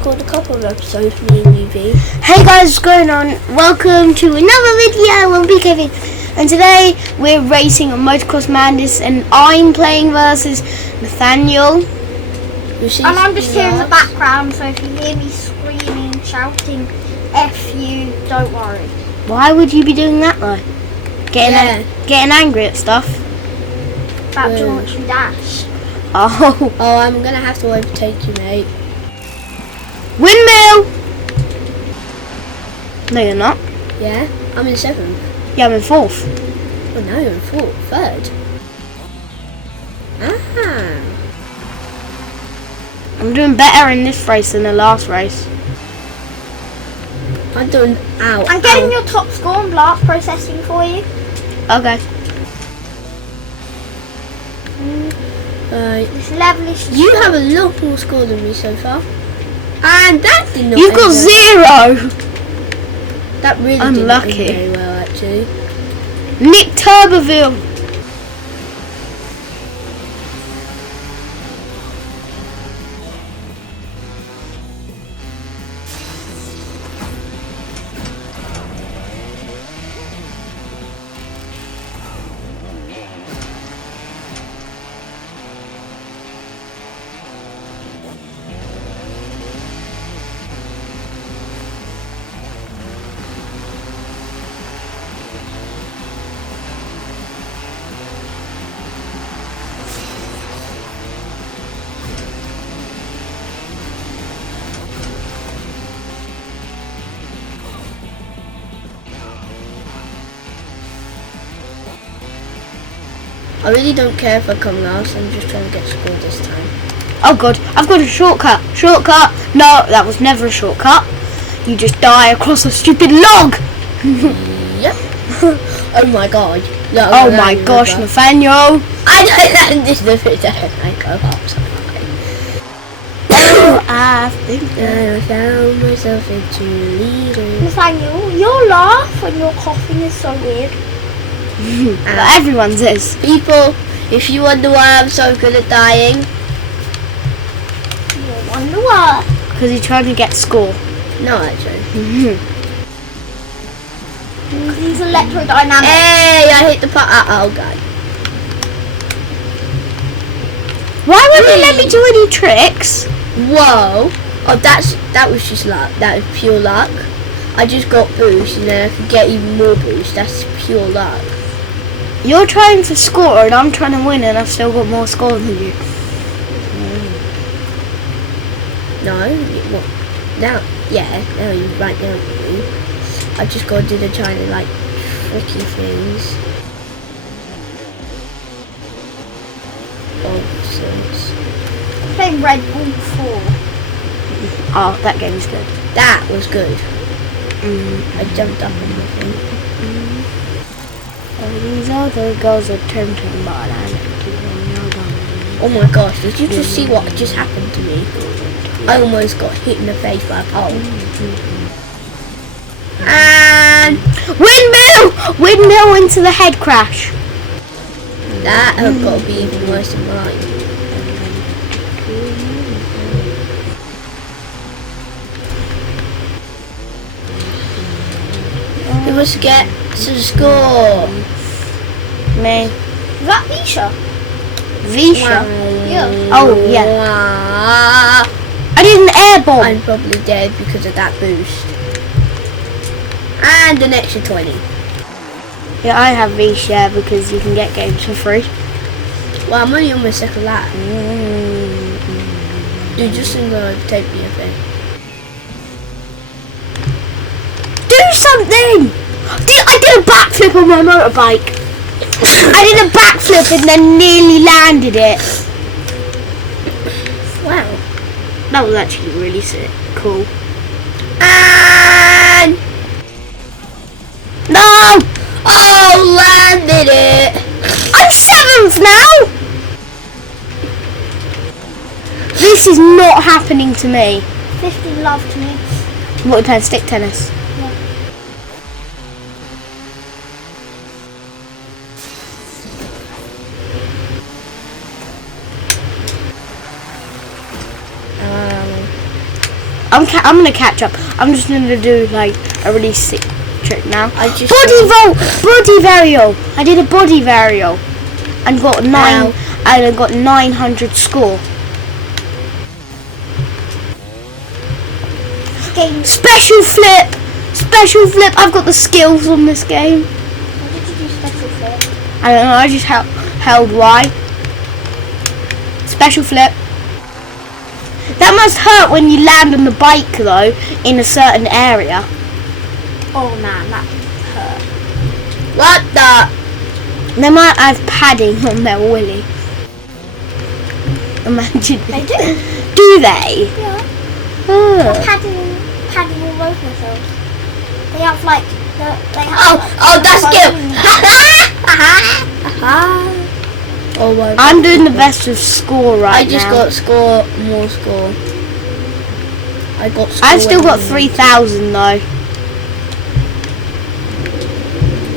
record a couple of episodes, me and UV. Hey guys, what's going on? Welcome to another video on BKV. And today we're racing on Motocross Madness, and I'm playing versus Nathaniel. And I'm just here in the background, so if you hear me screaming, shouting, F you, don't worry. Why would you be doing that though? Getting angry at stuff? About to launch and dash. Oh, I'm gonna have to overtake you, mate. windmill! No, you're not. Yeah? I'm in 7th. Yeah, I'm in 4th. Oh no, you're in 3rd. Ah. I'm doing better in this race than the last race. I'm doing I'm getting your top score and blast processing for you. Okay. Right. This level is You have a lot more score than me so far. And that did not You've got 0! That really I'm didn't lucky. end very well, actually. Nick Turboville! I really don't care if I come last, I'm just trying to get scored this time. Oh god, I've got a shortcut! Shortcut! No, that was never a shortcut. You just die across a stupid log! Yep. Oh my god. No, Oh my gosh, Nathaniel! I don't land in the video. I go up so high. I think I found myself into leading. Nathaniel, your laugh when you're coughing is so weird. everyone's is. People, if you wonder why I'm so good at dying, You wonder what? Because he's trying to get score. no, actually. These electrodynamics. Hey, I hit the pot. Oh god. Why won't they let me do any tricks? Whoa. Oh, that was just luck. That was pure luck. I just got boost, and then I could get even more boost. That's pure luck. You're trying to score and I'm trying to win, and I've still got more score than you. No, what? Now, yeah, now you're right now. I just got to do the China like tricky things. Oh, six. I'm playing Red Bull 4. Oh, that game's good. That was good. I jumped up on the thing. Oh, these other girls are tempting, but I Oh my gosh, did you just see what just happened to me? I almost got hit in the face by a pole. And Windmill! Windmill into the head crash. that has got to be even worse than mine. Who must get to score? Me. Is that Misha? Visha. Yeah. Oh, yeah. I did an air bomb. I'm probably dead because of that boost. And an extra 20. Yeah, I have Visha because you can get games for free. Well, I'm only on my 2nd lap. Dude, just gonna take me, I think. Do something! I did a backflip on my motorbike. I did a backflip and then nearly landed it. Wow. That was actually really sick. Cool. And No! oh, landed it. I'm 7th now! This is not happening to me. 50 love to me. What, playing stick tennis? I'm gonna catch up. I'm just gonna do like a really sick trick now. Body varial. I did a body varial and got 900 score. Special flip. I've got the skills on this game. What did you do special flip? I don't know. I just held Y. Special flip. That must hurt when you land on the bike though, in a certain area. Oh man, that hurt. What the? They might have padding on their willy. Imagine. They do. Do they? Yeah. Oh. Padding all over themselves. They have like they have. Oh, that's skill. Oh my God. I'm doing the best of score right now. I just got more score. I got score. I've still got 3,000 though.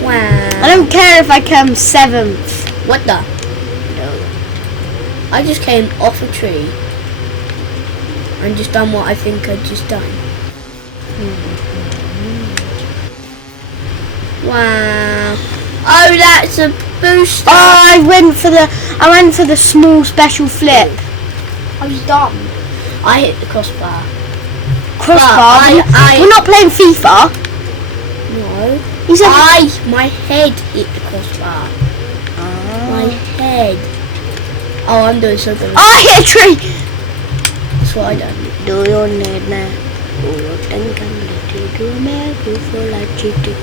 Wow. I don't care if I come 7th. What the? No. I just came off a tree and just done what I think I'd just done. Wow. Oh, that's a booster. Oh, I went for the small special flip. Are you dumb? I hit the crossbar. Crossbar. We're not playing FIFA. No. You said my head hit the crossbar. My head. Oh, I'm doing so good. Oh, I hit a tree. That's what I done. Do your need now.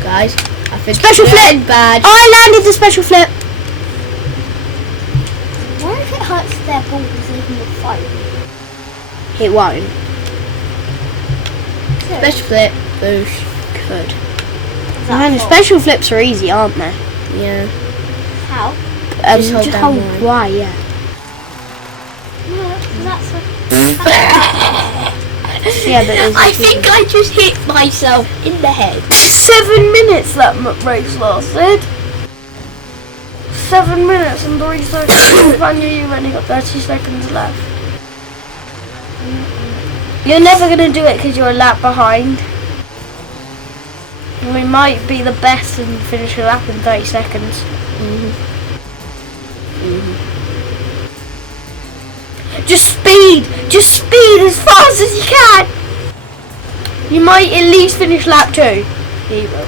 Guys, I think Special flip. bad. I landed the special flip. What if it hurts their balls even with fight? It won't. Special flip. Boosh. Could. Man, the special flips are easy, aren't they? Yeah. How? Just hold down Y. Y, yeah. No, that's Yeah, but I think I just hit myself in the head. 7 minutes that race lasted. 7 minutes and 3 seconds. Man, you've only got 30 seconds left. You're never going to do it because you're a lap behind. We might be the best and finish a lap in 30 seconds. Just speed as fast as you can. You might at least finish lap 2. Yeah, you will.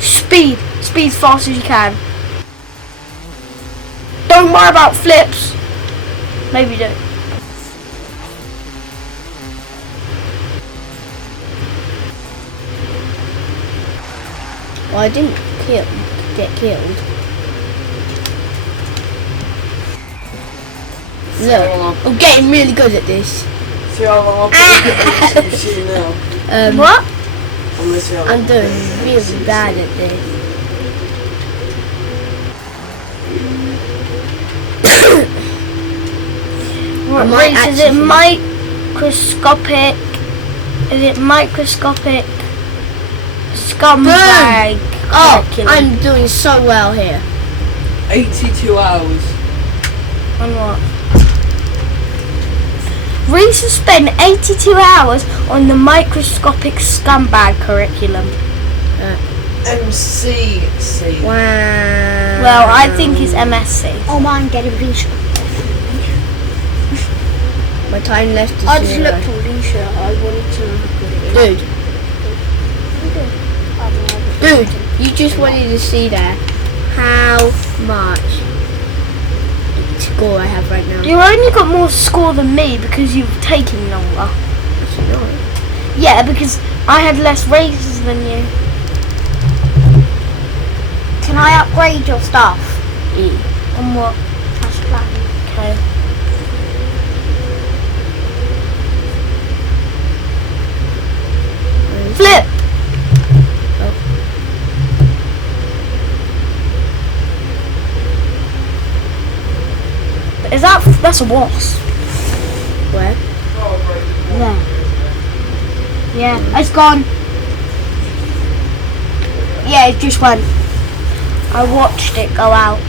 Speed as fast as you can. Don't worry about flips. Maybe do. Well, I didn't get killed. Look, I'm getting really good at this. See how long I've been at this, you see now. What? I'm doing really bad at this. What might race is it? Microscopic? Is it microscopic scumbag? Oh, curriculum? I'm doing so well here. 82 hours. On what? Reese has spent 82 hours on the microscopic scumbag curriculum. MCC. Wow. Well, I think it's MSc. Oh man, get a Alicia. My time left is I just 0. looked at Alicia. I wanted to know how good it is. Dude, you just wanted to see there how much score I have right now. You only got more score than me because you've taken longer. Actually, no. Yeah, because I had less races than you. Can I upgrade your stuff? E. On what? That's plan. Okay. Flip! Is that's a wasp? Where? Yeah. Yeah, it's gone. Yeah, it just went. I watched it go out.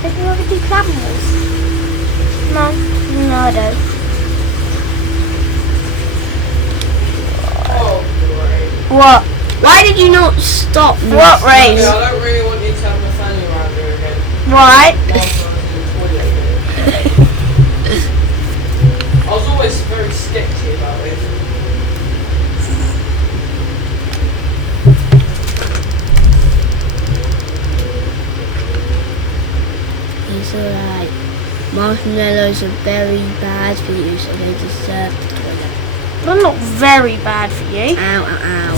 Did you ever do animals? No, I don't. What? Why did you not stop me? What race? Yeah, I don't really want you to have Nathaniel around here again. Right. I was always very sketchy about it. It's alright. Marshmallows are very bad for you, so they deserve the toilet. They're not very bad for you. Ow, ow,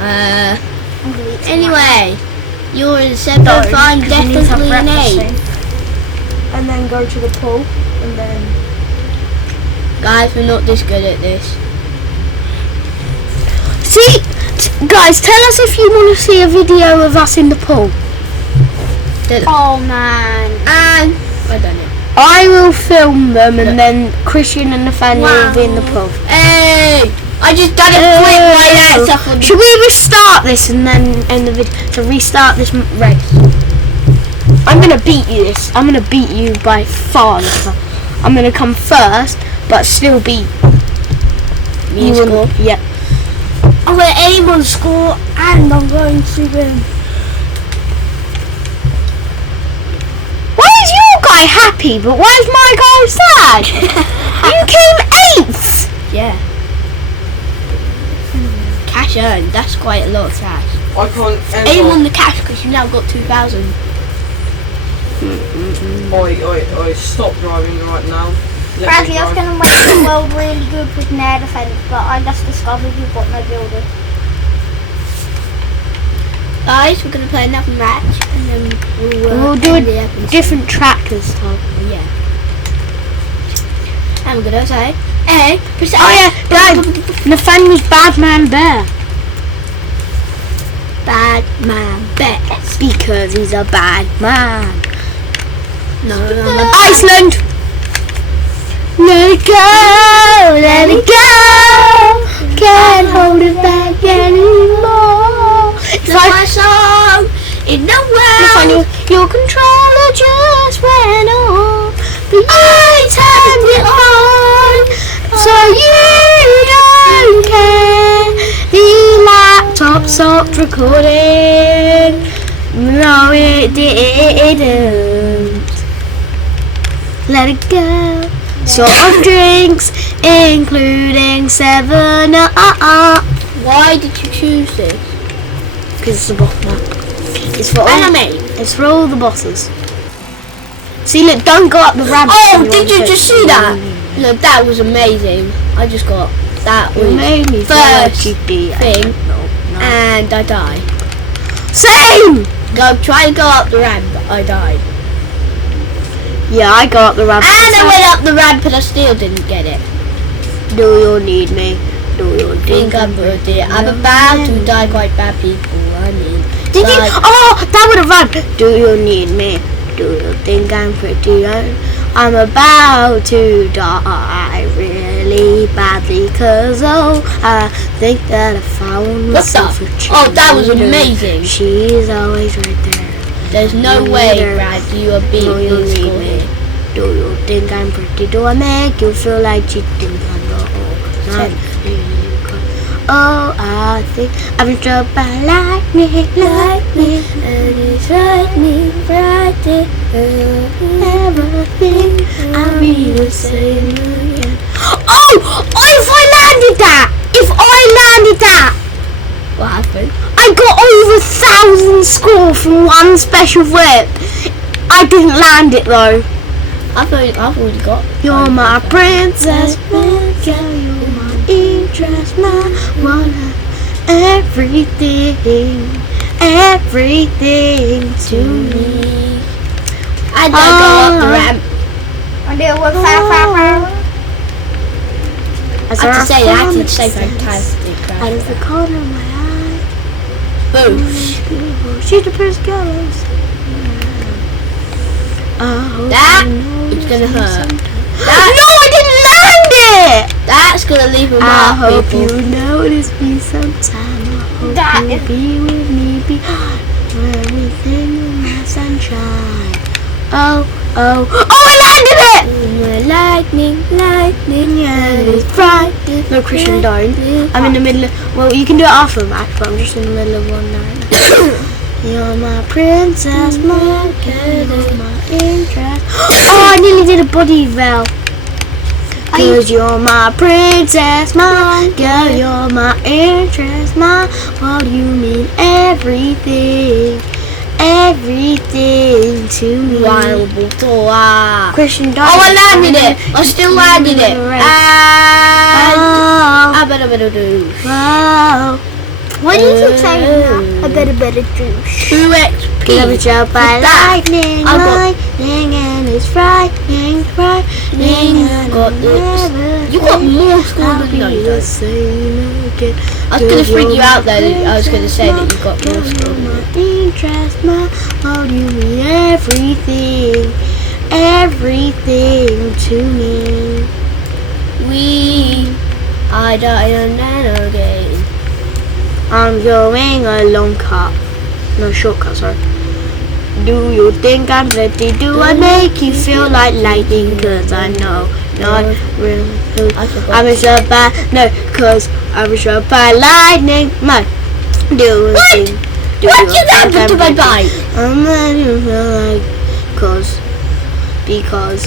ow. Anyway, you're in 7th, I'm definitely an 8. And then go to the pool, and then... Guys, we're not this good at this. See, guys, tell us if you want to see a video of us in the pool. Oh man. And I done it. I will film them, and then Christian and Nathaniel will be in the pool. Hey! I just done it quick like that. Should we restart this and then end the video? To restart this race. I'm gonna beat you this. I'm gonna beat you by far this time. I'm gonna come first, but still beat Me score. Yep. I'm gonna aim on score and I'm going to win. Why is your guy happy, but why is my guy sad? You came 8th! Yeah. Cash earned, that's quite a lot of cash. I can't Aim on the cash because you now got 2,000. Oi, stop driving right now. Bradley, I was going to make the world really good with Nair Defence, but I just discovered you've got no builder. Guys, we're going to play another match and then We'll do a different track this time. Yeah. And we're going to say, hey, press Oh yeah, guys, Nathaniel's Bad Man Bear. Bad man bet. Because he's a bad man. No, I'm a Iceland! Let it go, let it go. Can't hold it back anymore. It's my song in the world. Nathaniel, your controller just went off, but you turned it on, so you don't care. The laptop stopped recording. No, it didn't. Let it go. Soft drinks, including 7-Up. Why did you choose this? Because it's a boss map. It's for all. Anime. It's for all the bosses. See, look, don't go up the ramp. Oh, did you just see that? Look, that was amazing. I just got that You was made me feel like first you did. thing, No. and I died. Same. Go try to go up the ramp, but I died. Yeah, I go up the ramp. And I went up the ramp, and I still didn't get it. Do you need me? Do you Think I'm worthy. I'm about to die quite bad, people. I mean, Did you? like, Oh, that would have run. Do you need me? Do you think I'm pretty young? I'm about to die really badly, cause I think that I found What myself the? a Oh, that was cheerleader. amazing. She's always right there. There's no You way, need her. Brad, you are beating Do you this need score me? here. Do you think I'm pretty? Do I make you feel like cheating? I know. Oh, I think I'm struck by lightning, lightning, And it's lightning, Friday. everything I'll be the same again. Oh, if I landed that! What happened? I got over 1,000 score from one special whip. I didn't land it though. I've already got. You're my princess, girl, you're my interest, my one, everything to me. I don't go up the ramp. I do it with Oh. fire. I have to say, that actually say fantastic. Out of the corner of my eye, Boosh. she's the prettiest girl. That is gonna hurt. No, I didn't land it! That's gonna leave a I mark, hope people. you notice me sometime. I hope That you'll is- be with me behind everything in my sunshine. Oh, I landed flip! Lightning, lightning, and it's frightening. No, Christian, don't. I'm in the middle of... Well, you can do it after the match, but I'm just in the middle of one now. You're my princess, my girl, my interest. Oh, I nearly did a body veil. Cause you're my princess, my girl, you're my interest, my... What do you mean? Everything. Everything to me. Wild boy. Christian, don't. Oh, I landed it. I still landed it. And I better do. Wow. Why do you keep saying that? I better do. 2XP. Never jump by lightning, I got- lightning, and it's frightening, frightening. You got this. You got more score I'll than be me. the same again. I was gonna freak you out there. I was gonna say that you got more score than me. My interest, my, how do you mean everything, everything to me. I die and then again. I'm going a long cut. No, shortcut, sorry. Do you think I'm ready? Do I make you feel like lightning? Cause I know not really. I'm struck by, no, cause I'm struck by lightning. No, do you think? What just happened to my bike? I'm ready to feel like, because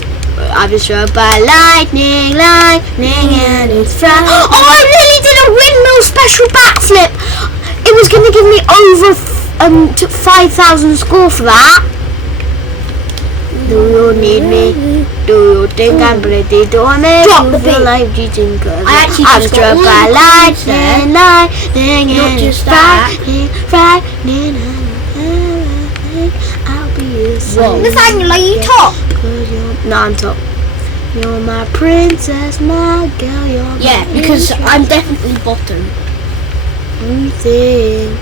I've been struck by lightning, lightning, and it's fright. Oh, I really did a windmill special backflip. It was going to give me over 5,000 score for that. Do you need me? Do you think I'm ready? Do I make you feel like cheating? Cause I actually I'm just struck got by all lightning, lightning, Not and just it's that. frightening. I'll be the same. Nathaniel, are you top? No, I'm top. You're my princess, my girl, you're my Yeah, because I'm definitely bottom. everything,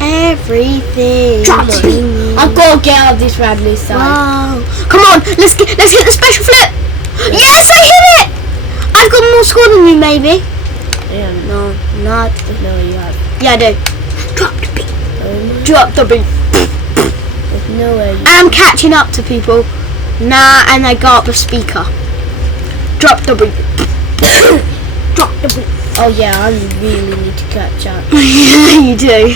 everything Come to on. me. I've got to get out of this rambling side. Wow. Come on, let's hit the special flip. Yes, I hit it. I've got more score than you, maybe. Yeah, No, not. no, you have. Yeah, I do. Drop the beat. Drop the beat. There's no way. I'm catching up to people. Nah, and I got the speaker. Drop the beat. Drop the beat. Oh yeah, I really need to catch up. Yeah, you do.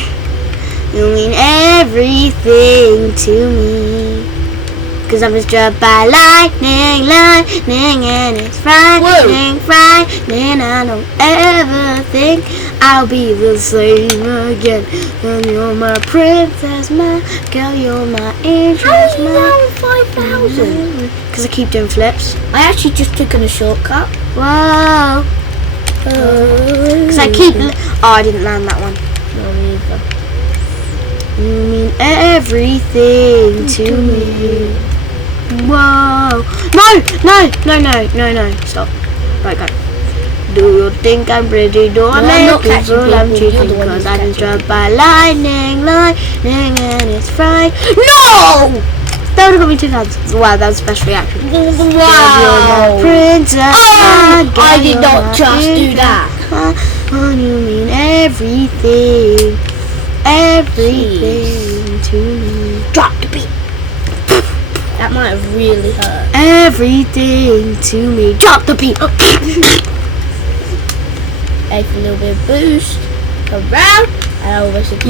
You mean everything to me. Cause I'm struck by lightning, lightning, and it's frightening, frightening. I don't ever think I'll be the same again. And you're my princess, my girl, you're my interest, How are you down 5,000? Cause I keep doing flips. I actually just took in a shortcut. Whoa. Cause I keep. Oh, I didn't land that one. No, me either. You mean everything to me. Whoa. No. Stop. Right, go. Do you think I'm ready? Do I No, I'm not make you catching feel I'm people. You're cheating? the one Cause who's I'm catching struck by lightning, lightning, and it's fright. No! That would have got me 2,000. Wow, that was a special reaction. You're my Wow. princess. Oh, my girl, I did you're not my just do princess. that. Oh, you mean everything, everything to me. Drop the beat. That might have really hurt. Everything to me. Drop the beat. Take a little bit of boost. Around. I always said,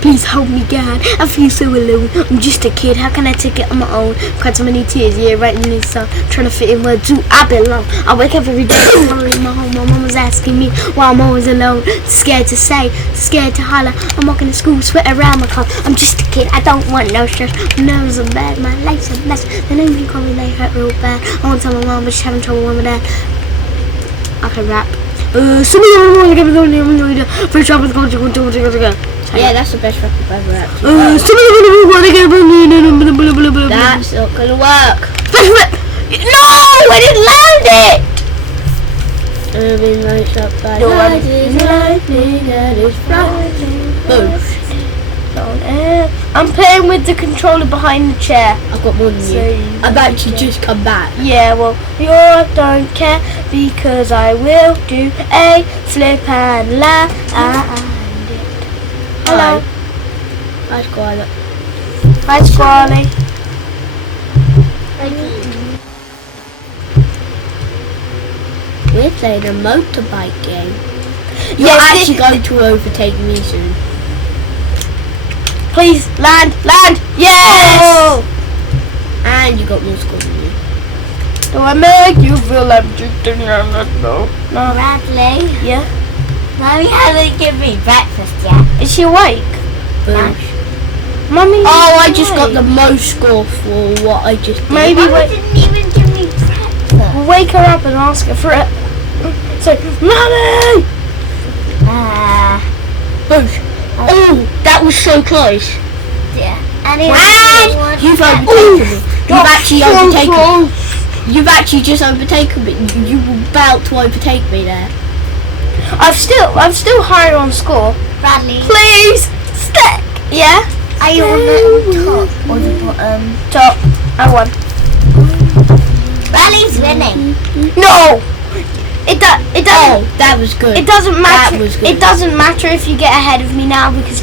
Please help me, God. I feel so alone. I'm just a kid. How can I take it on my own? Cried so many tears. Yeah, writing this song. Trying to fit in where do I belong. I wake up every day. I'm in my home. My mom was asking me why I'm always alone. Scared to say, scared to holler. I'm walking to school, sweat around my car. I'm just a kid. I don't want no stress. My nerves are bad. My life's a mess. The name you call me, they hurt real bad. I want to tell my mom, but she's having trouble with my dad. I can rap. Yeah, that's the best rap I've ever actually heard. That's not gonna work. No, I didn't land it. Urban lights up by lightning and it's frightening. Boom. I'm playing with the controller behind the chair. I've got more than you. I've actually just come back. Yeah, well, you don't care because I will do a flip and land it. Hello. Hi, Scarlett. Hi, Squally. We're playing a motorbike game. You're Yes, actually going to overtake me soon. Please, land! Yes! Oh! And you got more score than me. Do I make you feel I'm drifting around the no? No. Bradley, Yeah? Mummy hasn't given me breakfast yet. Is she awake? Boom. Mummy. Oh, I just got the most score for what I just did. Maybe Mummy wait. didn't even give me breakfast. We'll wake her up and ask her for it. So, Mummy! Boosh. Oh, that was so close. Yeah. Anyway, And you've overtaken me. You've actually overtaken me. You've actually just overtaken me. You were about to overtake me there. I'm still higher on score. Bradley, Please stick. Yeah. are you on the top or the bottom? Top. I won. Bradley's winning. No. It doesn't. Oh, that was good. It doesn't matter. That was good. It doesn't matter if you get ahead of me now because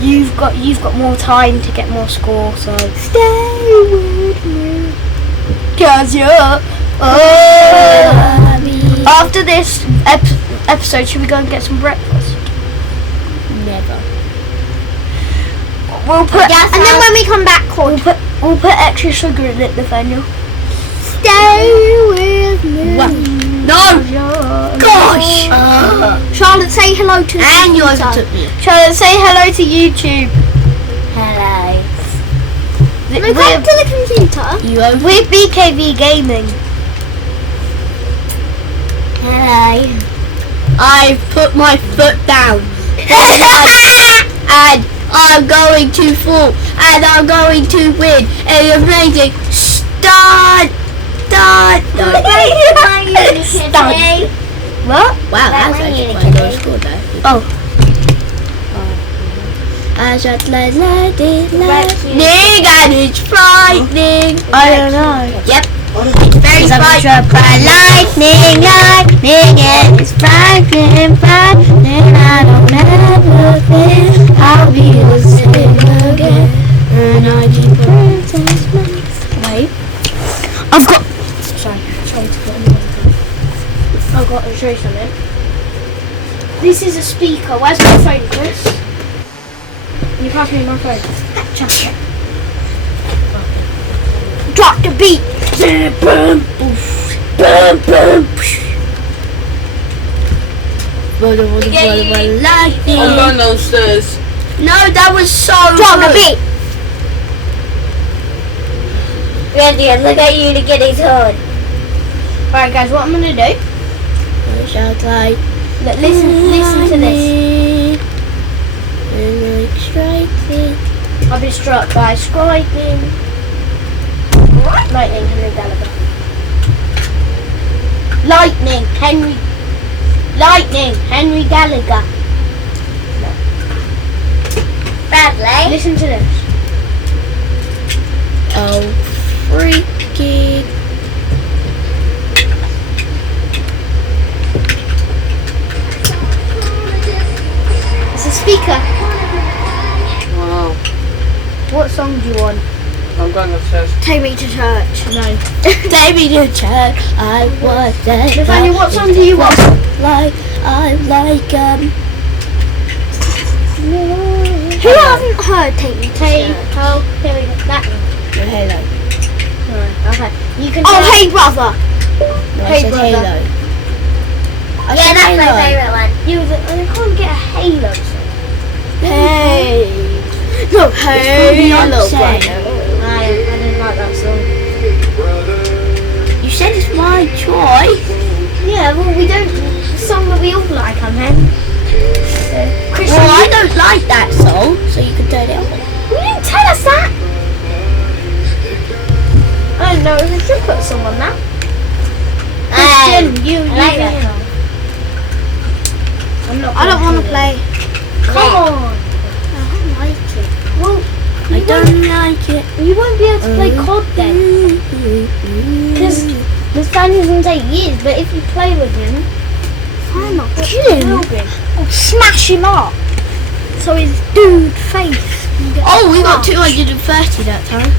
you've got more time to get more score. So stay with me. 'Cause you're. After this episode, should we go and get some breakfast? Never. We'll put. Yes, and then when we come back, We'll put extra sugar in it, Nathaniel. stay with me. What? No! Gosh! Charlotte, say hello to the And you computer. overtook me. Charlotte, say hello to YouTube. Hello. We're, Come to the computer. You over. we're BKB Gaming. Hello. I've put my foot down. And I'm going to fall. And I'm going to win. And amazing. Start. Stunned. What? Wow, That that's one actually you quite a can low do. score though. Oh. I just like it, Right, lightning, and it's frightening. I don't know. Yep, it's very frightening. Lightning, and it's frightening, frightening. I don't ever think I'll be the same again. And I keep Wait. I've got. Sorry to put in I've got to show you something. This is a speaker. Where's my phone, Chris? Can you pass me my phone? Chuck it. Drop the beat. Boom, boom, boom. I'm lightning. going downstairs. No, that was so Drop the good. beat. Randy, look at you to get his hood. Right, guys, what I'm gonna do? I shout like Listen to this. and like striking. I've been struck by lightning. Lightning, Henry Gallagher. Lightning, Henry Gallagher. Bradley. Listen to this. Oh, freaking. It's a speaker. Wow. What song do you want? I'm going upstairs. Take me to church. No. Take me to church. I was there. Nathaniel, what song do you want? I like Who hasn't heard Take Me to Hey, Church? oh, here we go. That one. Halo. Alright, okay. You can Oh, tell- hey brother. No, I Hey, said brother. Halo. I Yeah, said that's my Halo. favourite one. You I can't get a Halo song. Hey. No, Halo, Halo, brother. I didn't like that song. You said it's my choice. Yeah, well, we don't. The song that we all like, I mean. Chris, Well, I don't like that song, so you can turn it off. you didn't tell us that. I don't know if we should put a song on that. Christian, you like you that. know. I'm not. I don't want to play. Come on. I don't like it. Well, I don't like it. you won't be able to play COD then, because Nathaniel's going to take years. But if you play with him, I'm not you killing will him. be. I'll smash him up. So his dude face. can get Oh, we got smashed. 230 that time.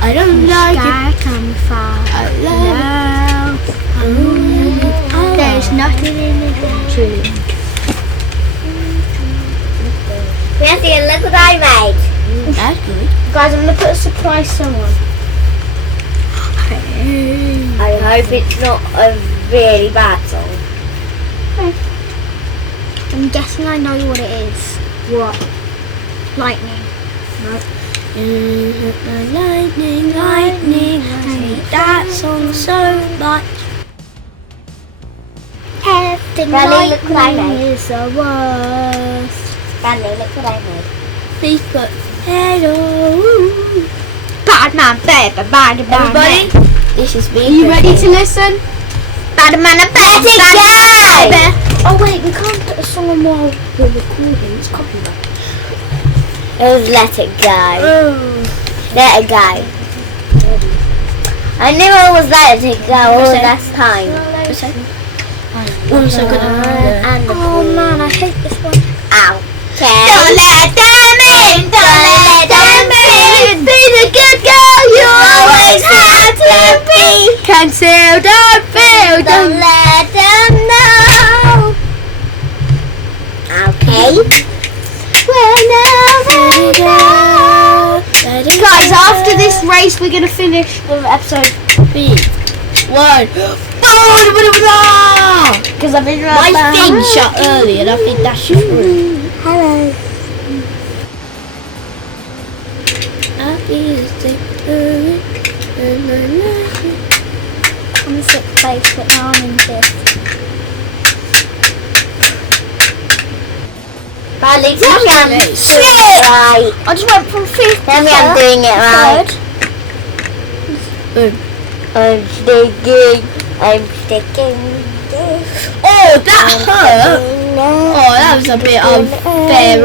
I don't like it. Sky can fly. I love Cheerleading. Nancy, look what I made. That's good. Guys, I'm gonna put a surprise song on. I hope it's not a really bad song. I'm guessing I know what it is. What? Lightning. Lightning, lightning, I hate that song so much. Everything Bradley, look what I lightning made. is the worst. Bradley, look what I made. Please put hello. Bad man, baby, bad man. Everybody, this is me. Are you ready to listen? Bad man, bad Let it baby. Oh wait, we can't put a song on while we're recording. It's copyright. It was Let It Go. Let It Go. I knew it was Let It Go all this time. I'm so good at And the Oh man, I hate this one. Ow. Don't let them in. Don't let them in. Be the good girl you always had to be. Cancel, don't feel, Don't let them know. Okay. Guys, after this race, we're gonna finish with episode 3, 1. because I've been My thing shut early and I think that's your room. Hello. I feel sick early and my life. I'm in 6th place, but now I'm in 5th. Bradley, tell me I'm Late. doing it right. I just went from 5th Tell to me I'm doing it right. 3rd. Boom. I'm sticking. Oh, that hurt. Oh, that was a bit unfair.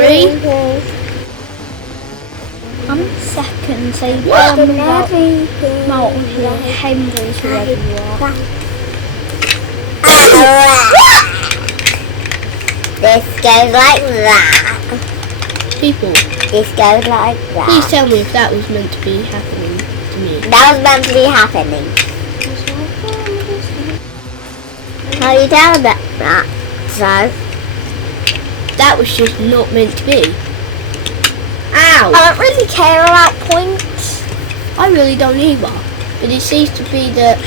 I'm 2nd, so you What? can about Moulton Hill, Henry's, whoever you are. This goes like that. People, This goes like please that. tell me if that was meant to be happening to me. That was meant to be happening. How you tell that? So, That was just not meant to be. I Ow! don't really care about points. I really don't either. But it seems to be that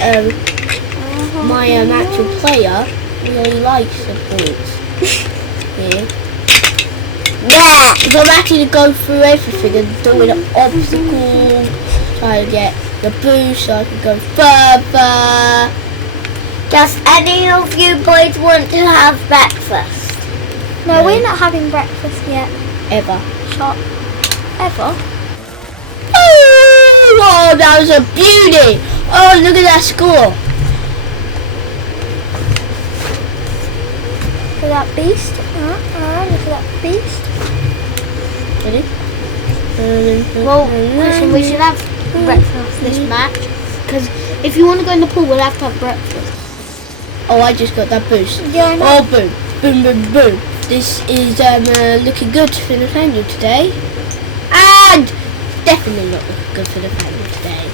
my actual player really likes the points. Yeah. yeah. So I'm actually go through everything and doing an obstacle, try to get the boost so I can go further. Does any of you boys want to have breakfast? No, we're not having breakfast yet. Ever. Shot. Ever. Oh, that was a beauty! Oh, look at that score! Look at that beast. Look at that beast. Ready? Well, listen, we should have breakfast this match, because if you want to go in the pool, we'll have to have breakfast. Oh, I just got that boost. Yeah, I know. Oh, boom, boom, boom, boom. This is looking good for Nathaniel today. And definitely not looking good for Nathaniel today.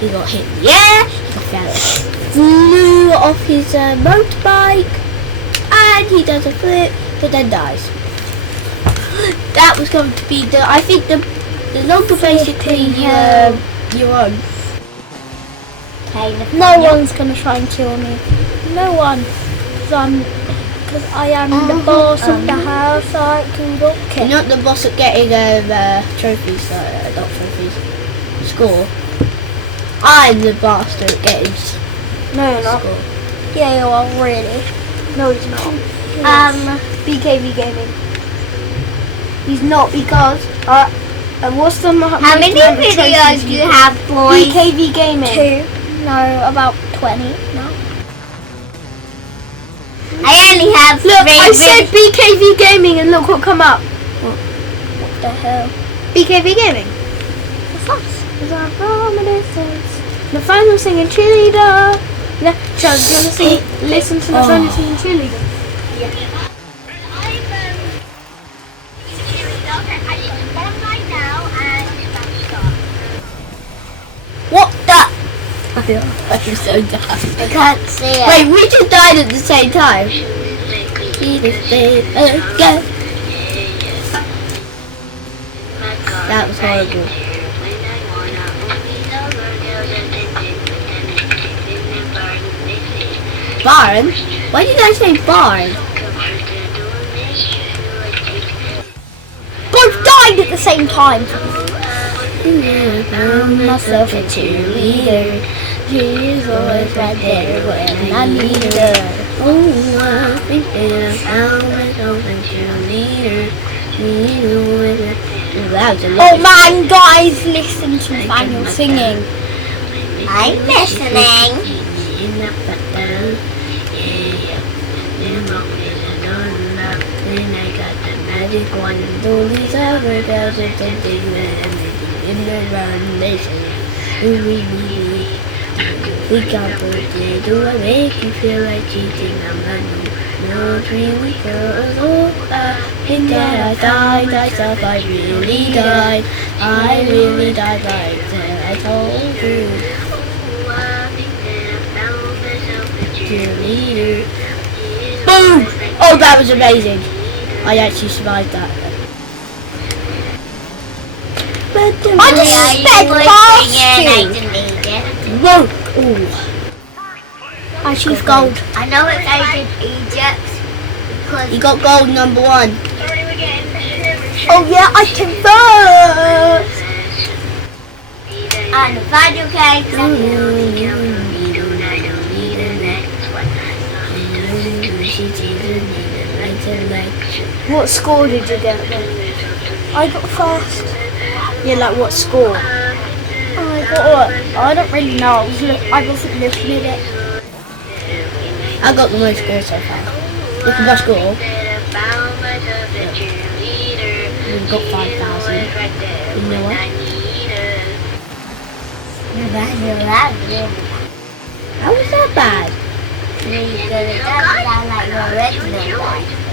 He got hit in the air, he flew off his motorbike, and he does a flip, but then dies. That was going to be I think the longer basically you're on. No one's gonna try and kill me. No one. Because I am the boss of the house, so I can go You're kill. not the boss at getting trophies, not trophies, score. I'm the bastard at getting No, you're not. score. Yeah, you are really. No, he's not. BKV Gaming. He's not because. And what's the How many videos do you have, boys? BKV Gaming. 2. No, about 20 now. I only have Look, 3 I said videos. BKV Gaming and look what come up. What the hell? BKV Gaming. What's that? Is that from a distance? Nathaniel singing cheerleader. Charles, do you want to sing? Listen to Nathaniel singing cheerleader. What the? I'm so dumb. I can't see it. Wait, we just died at the same time. That was horrible. Barn? Why did I say barn? Both died at the same time. I found myself a cheerleader. She's always right there when I need her. Oh, I think that I found myself a cheerleader. That was a Oh man, guys, listen to Nathaniel singing. I'm listening. We got birthday, do I make you feel like cheating? I'm not really girls. Oh, I think that I died myself, I really died. I really died like that, I told you. Cheerleader. Boom! Oh, that was amazing. I actually survived that. I just sped past you. Whoa! Ooh. I achieved gold. I know it's Agent Egypt because You got gold number 1. Oh yeah, I can first. and the final cake. What score did you get then? I got first. Yeah, like what score? I got what? I don't really know. I wasn't looking at it. I got the most scores so far. Look at my score. We've got 5,000. You know what? How was that bad?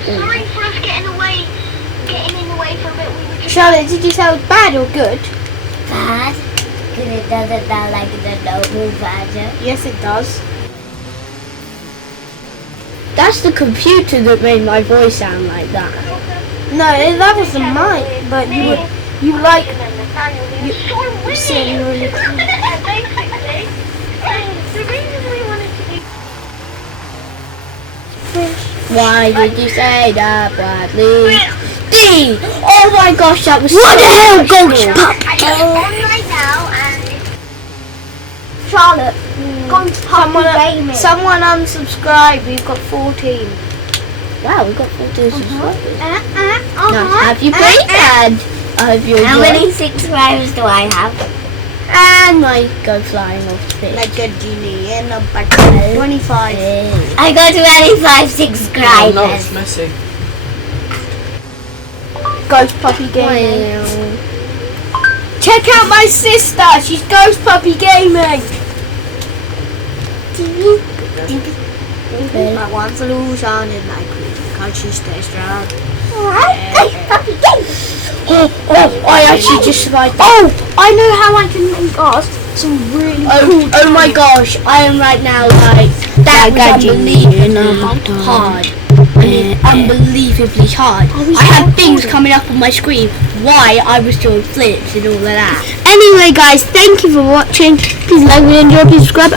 Sorry for us getting in the way for a bit. We were just Charlotte, did you say it was bad or good? bad. Because it doesn't sound like the normal version. Yes, it does. That's the computer that made my voice sound like that. No, that was the mic, but you like saying really cool. Why did you say that, Bradley? D! Oh my gosh, that was What the hell, Ghost Pup? I get online now and Charlotte, someone unsubscribed. We've got 14. Wow, we got 14 subscribers. Nice. uh-huh. Have you played that? I hope you How enjoyed. many subscribers do I have? And might go flying off the pitch. Like a genie in a bag. 25. Hey. I got 25 Oh, subscribers. no, it's messy. Ghost Puppy Gaming. Wow. Check out my sister. She's Ghost Puppy Gaming. My one solution is my queen because she stays strong. Oh, I actually just survived that. Oh, I know how I can make us some really cool. Oh my gosh, I am right now like, that was unbelievably hard. I mean, unbelievably hard. I had things coming up on my screen why I was doing flips and all of that. Anyway, guys, thank you for watching. Please like and enjoy. Please subscribe.